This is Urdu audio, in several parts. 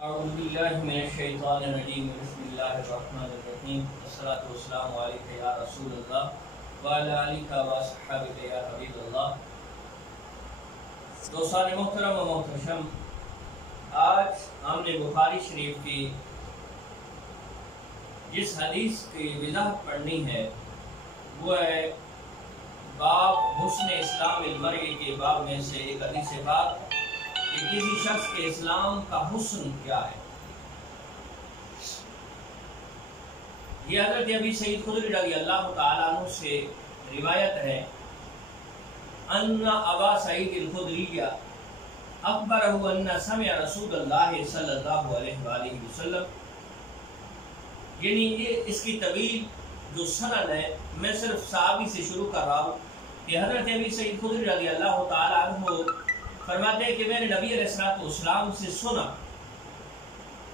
أعوذ بالله من الشيطان الرجيم بسم الله الرحمن الرحيم والصلاة والسلام عليك يا رسول الله وعلى آلك وأصحابك يا حبيب الله. دوستان محترم و محتشم، آج ہم نے بخاری شریف کی جس حدیث کی وضاحت پڑھنی ہے وہ ہے باب حسن اسلام المرء کے باب میں سے ایک حدیث پاک کہ کسی شخص کے اسلام کا حسن کیا ہے. یہ حضرت ابی سعید خدری رضی اللہ تعالیٰ عنہ سے روایت ہے ان ابا سعید الخدری اخبرہ ان سمع رسول اللہ صلی اللہ علیہ وآلہ وسلم، یعنی یہ اس کی طویل جو سند ہے میں صرف صحابی سے شروع کر رہا ہوں کہ حضرت ابی سعید خدری رضی اللہ تعالیٰ عنہ فرماتے ہیں کہ میں نے نبی علیہ السلام سے سنا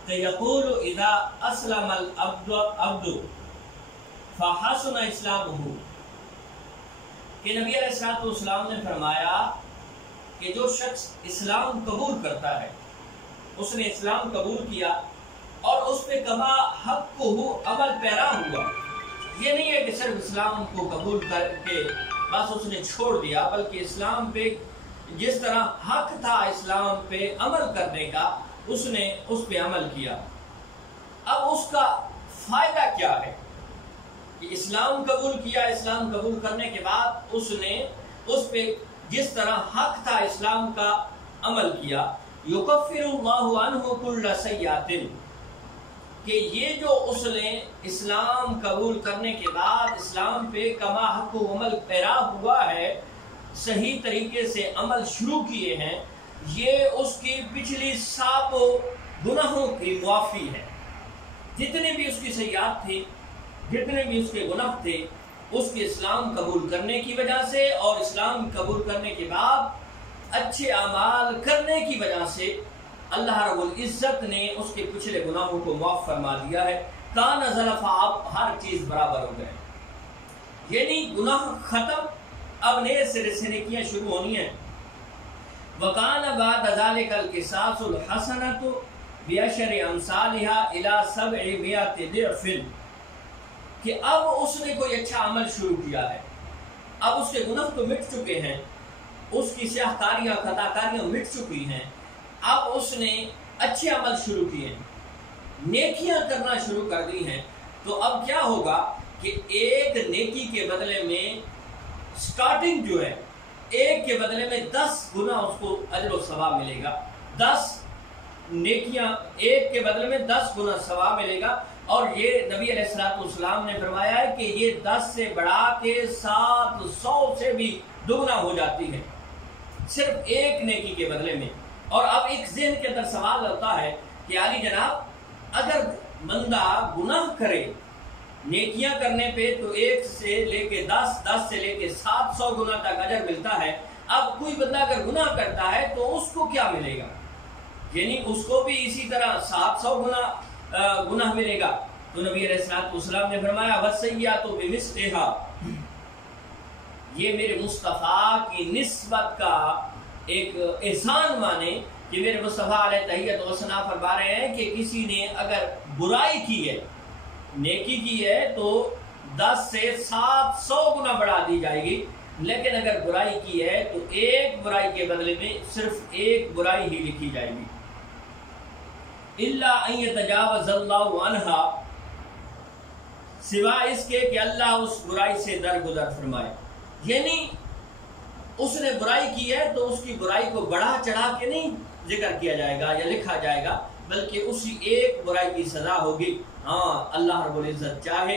کہ یقول اذا اسلم العبد فحسن اسلامہ، کہ نبی علیہ السلام نے فرمایا کہ جو شخص اسلام قبول کرتا ہے، اس نے اسلام قبول کیا اور اس پہ کما حق کو عمل پیرا ہوا، یہ نہیں ہے کہ صرف اسلام کو قبول کر کے بس اس نے چھوڑ دیا، بلکہ اسلام پہ جس طرح حق تھا اسلام پہ عمل کرنے کا اس نے اس پہ عمل کیا. اب اس کا فائدہ کیا ہے کہ اسلام قبول کیا، اسلام قبول کرنے کے بعد اس نے اس پہ جس طرح حق تھا اسلام کا عمل کیا. یکفر اللہ عنہ کل سیئۃ، کہ یہ جو اس نے اسلام قبول کرنے کے بعد اسلام پہ کما حق و عمل پیرا ہوا ہے، صحیح طریقے سے عمل شروع کیے ہیں، یہ اس کی پچھلی 7 گناہوں کی معافی ہے. جتنے بھی اس کی سیئات تھی، جتنے بھی اس کے گناہ تھے، اس کے اسلام قبول کرنے کی وجہ سے اور اسلام قبول کرنے کے بعد اچھے اعمال کرنے کی وجہ سے اللہ رب العزت نے اس کے پچھلے گناہوں کو معاف فرما دیا ہے. کان ذلفا، اب ہر چیز برابر ہو گئے، یعنی گناہ ختم، اب نئے سرے سے نیکیاں شروع ہونی ہیں. وَقَانَ بَعْدَ ذَلِكَ الْقِصَاصُ الْحَسَنَةُ بِعَشْرِ أَمْثَالِهَا إِلَى 700 ضِعْفٍ، کہ اب اس نے کوئی اچھا عمل شروع کیا ہے، اب اس کے گناہ تو مٹ چکے ہیں، اس کی سیاہ کاریاں خطا کاریاں مٹ چکی ہیں، اب اس نے اچھے عمل شروع کیے ہیں، نیکیاں کرنا شروع کر دی ہیں. تو اب کیا ہوگا کہ ایک نیکی کے بدلے میں سٹارٹنگ جو ہے، ایک کے بدلے میں 10 گنا اس کو اجر و ثواب ملے گا. 10 نیکیاں ایک کے بدلے میں 10 گنا ثواب ملے گا. اور یہ نبی علیہ السلام نے فرمایا ہے کہ یہ 10 سے بڑھا کے 700 سے بھی دگنا ہو جاتی ہے صرف ایک نیکی کے بدلے میں. اور اب ایک ذہن کے اندر سوال ہوتا ہے کہ عالی جناب، اگر بندہ گناہ کرے نیکیاں کرنے پہ تو 1 سے لے کے 10 سے لے کے 700 گنا تک اجر ملتا ہے، اب کوئی بندہ اگر گناہ کرتا ہے تو اس کو کیا ملے گا؟ یعنی اس کو بھی اسی طرح 700 گناہ ملے گا. تو نبی علیہ السلام نے فرمایا وَالسَّيِّئَاتُ بِمِثْلِهَا، یہ میرے مصطفیٰ کی نسبت کا ایک احسان مانے کہ میرے مصطفیٰ علیہ تحیت و ثنا فرما رہے ہیں کہ کسی نے اگر برائی کی ہے، نیکی کی ہے تو 10 سے 700 گنا بڑھا دی جائے گی، لیکن اگر برائی کی ہے تو ایک برائی کے بدلے میں صرف ایک برائی ہی لکھی جائے گی. الا ان يتجاوز اللہ عنہا، سوائے اس کے کہ اللہ اس برائی سے درگزر فرمائے. یعنی اس نے برائی کی ہے تو اس کی برائی کو بڑھا چڑھا کے نہیں ذکر کیا جائے گا یا لکھا جائے گا، بلکہ اسی ایک برائی کی سزا ہوگی. ہاں، اللہ رب العزت چاہے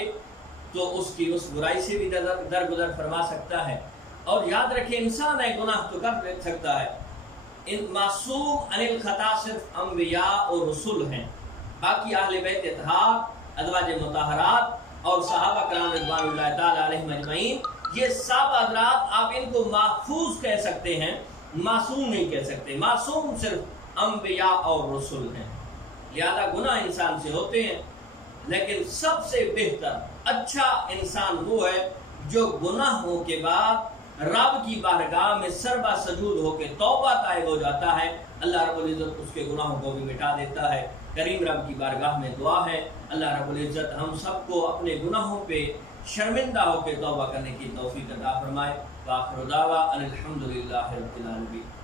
تو اس کی اس برائی سے بھی درگزر فرما سکتا ہے. اور یاد رکھیں، انسان ہے گناہ تو کر سکتا ہے، معصوم عن الخطا صرف انبیاء اور رسول ہیں، باقی اہل بیت اطہار، ازواج مطہرات اور صحابہ کرام رضوان اللہ تعالی علیہم اجمعین، یہ سب حضرات آپ ان کو محفوظ کہہ سکتے ہیں، معصوم نہیں کہہ سکتے. معصوم صرف انبیاء اور رسول ہیں. لہذا گناہ انسان سے ہوتے ہیں، لیکن سب سے بہتر اچھا انسان وہ ہے جو گناہوں کے بعد رب کی بارگاہ میں سربا سجود ہو کے توبہ طائب ہو جاتا ہے، اللہ رب العزت اس کے گناہوں کو بھی مٹا دیتا ہے۔ کریم رب کی بارگاہ میں دعا ہے اللہ رب العزت ہم سب کو اپنے گناہوں پہ شرمندہ ہو کے توبہ کرنے کی توفیق عطا فرمائے۔ وآخر دعوانا الحمدللہ رب العالمین۔